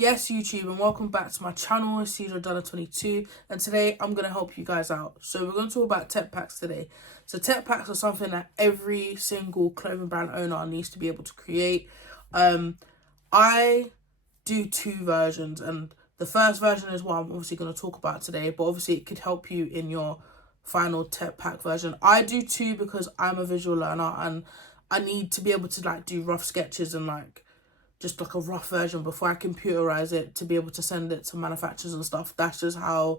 Yes, YouTube, and welcome back to my channel. It's Cesar22, and today I'm going to help you guys out. So we're going to talk about tech packs today. So tech packs are something that every single clothing brand owner needs to be able to create. I do two versions, and the first version is what I'm obviously going to talk about today, but obviously it could help you in your final tech pack version. I do two because I'm a visual learner, and I need to be able to do rough sketches and just a rough version before I computerize it to be able to send it to manufacturers and stuff. That's just how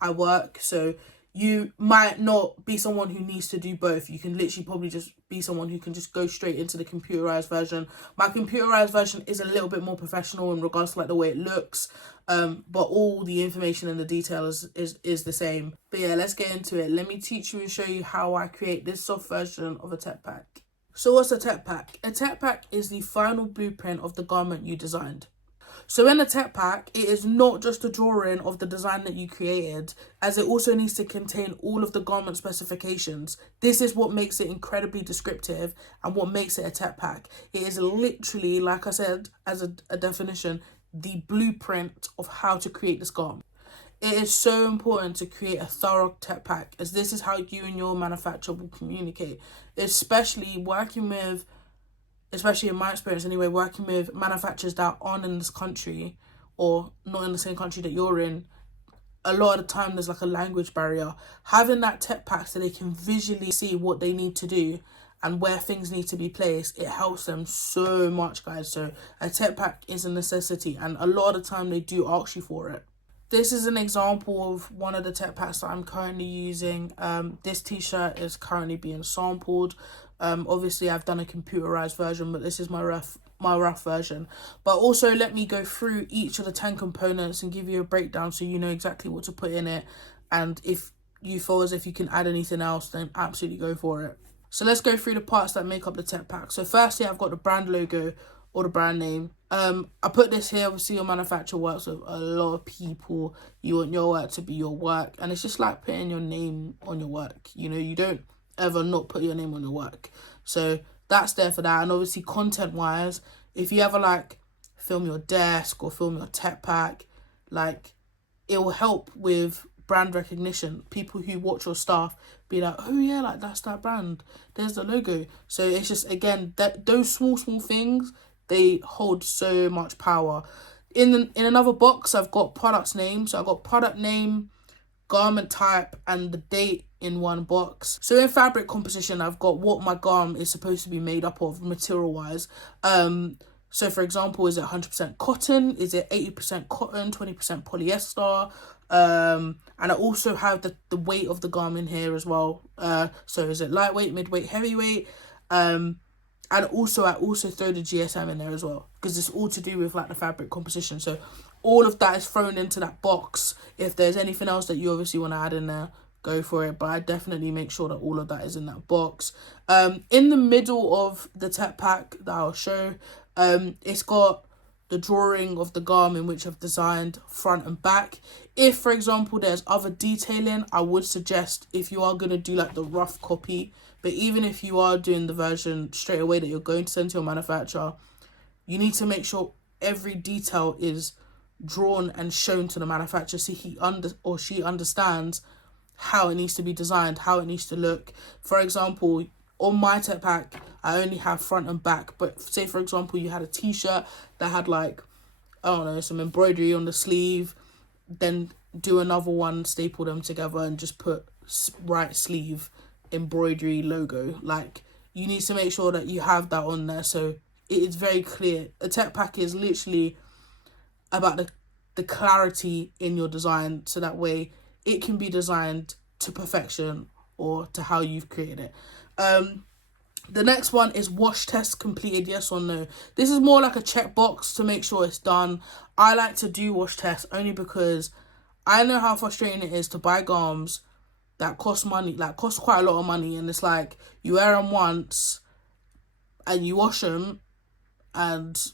I work. So you might not be someone who needs to do both. You can literally probably just be someone who can just go straight into the computerized version. My computerized version is a little bit more professional in regards to the way it looks, but all the information and the detail is the same. But yeah, let's get into it. Let me teach you and show you how I create this soft version of a tech pack. So what's a tech pack? A tech pack is the final blueprint of the garment you designed. So in a tech pack, it is not just a drawing of the design that you created, as it also needs to contain all of the garment specifications. This is what makes it incredibly descriptive and what makes it a tech pack. It is literally, like I said, as a definition, the blueprint of how to create this garment. It is so important to create a thorough tech pack, as this is how you and your manufacturer will communicate, especially in my experience anyway, working with manufacturers that aren't in this country or not in the same country that you're in. A lot of the time there's a language barrier. Having that tech pack so they can visually see what they need to do and where things need to be placed, it helps them so much, guys. So a tech pack is a necessity, and a lot of the time they do ask you for it. This is an example of one of the tech packs that I'm currently using. This t-shirt is currently being sampled. Obviously I've done a computerized version, but this is my rough version. But also let me go through each of the 10 components and give you a breakdown so you know exactly what to put in it. And if you feel as if you can add anything else, then absolutely go for it. So let's go through the parts that make up the tech pack. So firstly, I've got the brand logo or the brand name. I put this here. Obviously your manufacturer works with a lot of people. You want your work to be your work, and it's just like putting your name on your work. You don't ever not put your name on your work. So that's there for that. And obviously content wise, if you ever film your desk or film your tech pack, it will help with brand recognition. People who watch your stuff be like, oh yeah, that's that brand, there's the logo. So it's just, again, that those small things, they hold so much power. In another box, I've got products name. So I've got product name, garment type, and the date in one box. So in fabric composition, I've got what my garment is supposed to be made up of material wise. So for example, is it 100% cotton? Is it 80% cotton, 20% polyester? And I also have the weight of the garment here as well. So is it lightweight, midweight, heavyweight? And also I throw the GSM in there as well, because it's all to do with the fabric composition. So all of that is thrown into that box. If there's anything else that you obviously want to add in there, go for it. But I definitely make sure that all of that is in that box. In the middle of the tech pack that I'll show, it's got the drawing of the garment which I've designed front and back. If, for example, there's other detailing, I would suggest, if you are going to do the rough copy, but even if you are doing the version straight away that you're going to send to your manufacturer, you need to make sure every detail is drawn and shown to the manufacturer so he or she understands how it needs to be designed, how it needs to look. For example, on my tech pack, I only have front and back. But say, for example, you had a t-shirt that had I don't know, some embroidery on the sleeve, then do another one, staple them together and just put right sleeve embroidery logo. You need to make sure that you have that on there so it is very clear. A tech pack is literally about the clarity in your design, so that way it can be designed to perfection or to how you've created it. The next one is wash test completed, yes or no. This is more like a checkbox to make sure it's done. I like to do wash tests only because I know how frustrating it is to buy garms that cost money, cost quite a lot of money, and it's you wear them once and you wash them and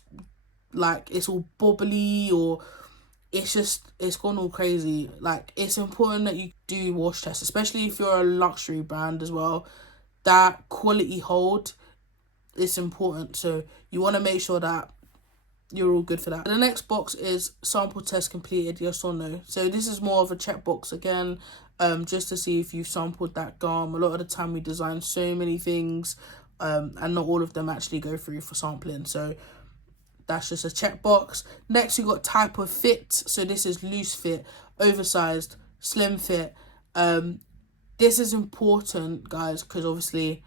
it's all bubbly, or it's gone all crazy. It's important that you do wash tests, especially if you're a luxury brand as well. That quality hold is important, so you want to make sure that you're all good for that. The next box is sample test completed, yes or no. So this is more of a checkbox again, just to see if you've sampled that gum. A lot of the time we design so many things, and not all of them actually go through for sampling. So that's just a checkbox. Next, we got type of fit. So this is loose fit, oversized, slim fit. This is important, guys, because obviously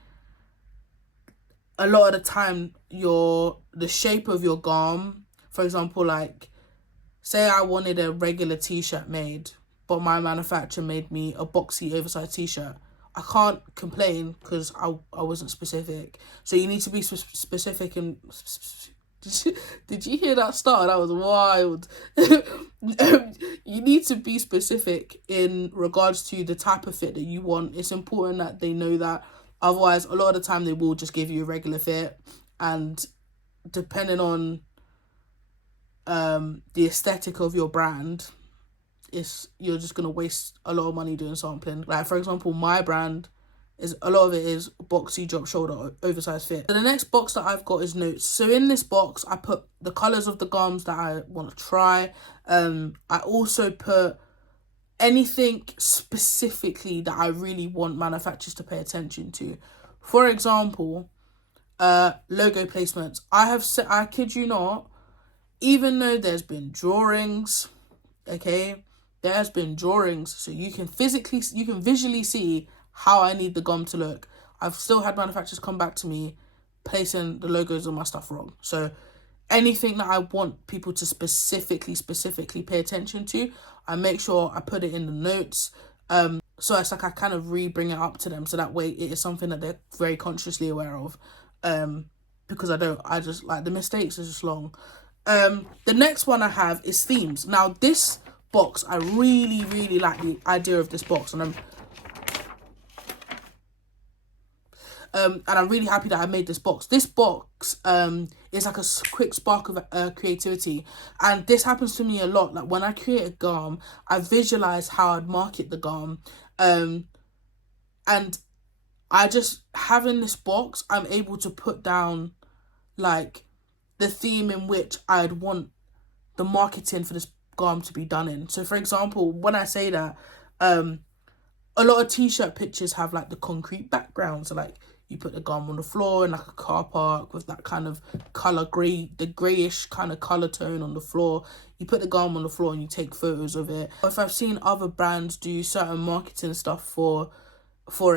a lot of the time the shape of your gum, for example, like say I wanted a regular t-shirt made, but my manufacturer made me a boxy oversized t-shirt, I can't complain because I wasn't specific. So you need to be specific. And did you hear that start? That was wild. You need to be specific in regards to the type of fit that you want. It's important that they know that. Otherwise, a lot of the time they will just give you a regular fit, and depending on the aesthetic of your brand, you're just gonna waste a lot of money doing sampling. Like for example, my brand is a lot of it is boxy drop shoulder oversized fit. So the next box that I've got is notes. So in this box I put the colors of the gums that I want to try. I also put anything specifically that I really want manufacturers to pay attention to. For example, logo placements. I kid you not, even though there's been drawings, okay, there's been drawings, so you can visually see how I need the gum to look. I've still had manufacturers come back to me placing the logos on my stuff wrong. So anything that I want people to specifically pay attention to, I make sure I put it in the notes. So it's like I kind of bring it up to them, so that way it is something that they're very consciously aware of. Because I just like the mistakes are just long. The next one I have is themes. Now this box, I really like the idea of this box, and I'm really happy that I made this box. This box is like a quick spark of creativity, and this happens to me a lot. Like when I create a gum, I visualize how I'd market the gum, and I just, having this box, I'm able to put down like the theme in which I'd want the marketing for this gum to be done in. So for example, when I say that, a lot of t-shirt pictures have like the concrete background, so like you put the gum on the floor in like a car park with that kind of color the grayish kind of color tone on the floor. You put the gum on the floor and you take photos of it. If I've seen other brands do certain marketing stuff for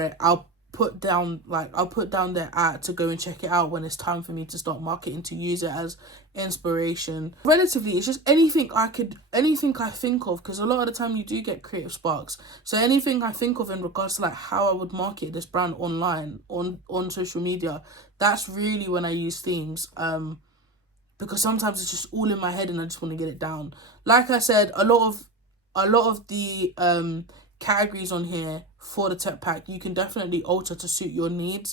it, I'll put down their ad to go and check it out when it's time for me to start marketing, to use it as inspiration. Relatively, it's just anything I think of, because a lot of the time you do get creative sparks. So anything I think of in regards to like how I would market this brand online on social media, that's really when I use themes. Because sometimes it's just all in my head and I just want to get it down. Like I said, a lot of the categories on here for the tech pack you can definitely alter to suit your needs.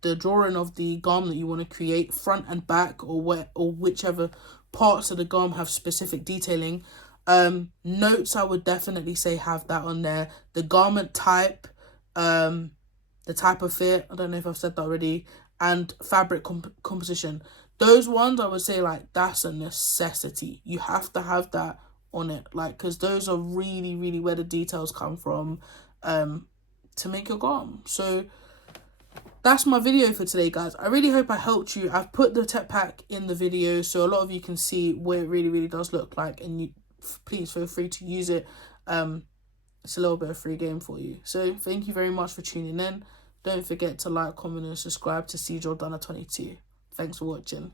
The drawing of the gum that you want to create, front and back, or whichever parts of the gum have specific detailing. Notes, I would definitely say have that on there. The garment type, the type of fit, I don't know if I've said that already, and fabric composition. Those ones I would say like that's a necessity. You have to have that on it, like, because those are really where the details come from to make your gum. So that's my video for today, guys. I really hope I helped you. I've put the tech pack in the video so a lot of you can see what it really does look like, and you please feel free to use it. It's a little bit of free game for you. So thank you very much for tuning in. Don't forget to like, comment and subscribe to C Jordana 22. Thanks for watching.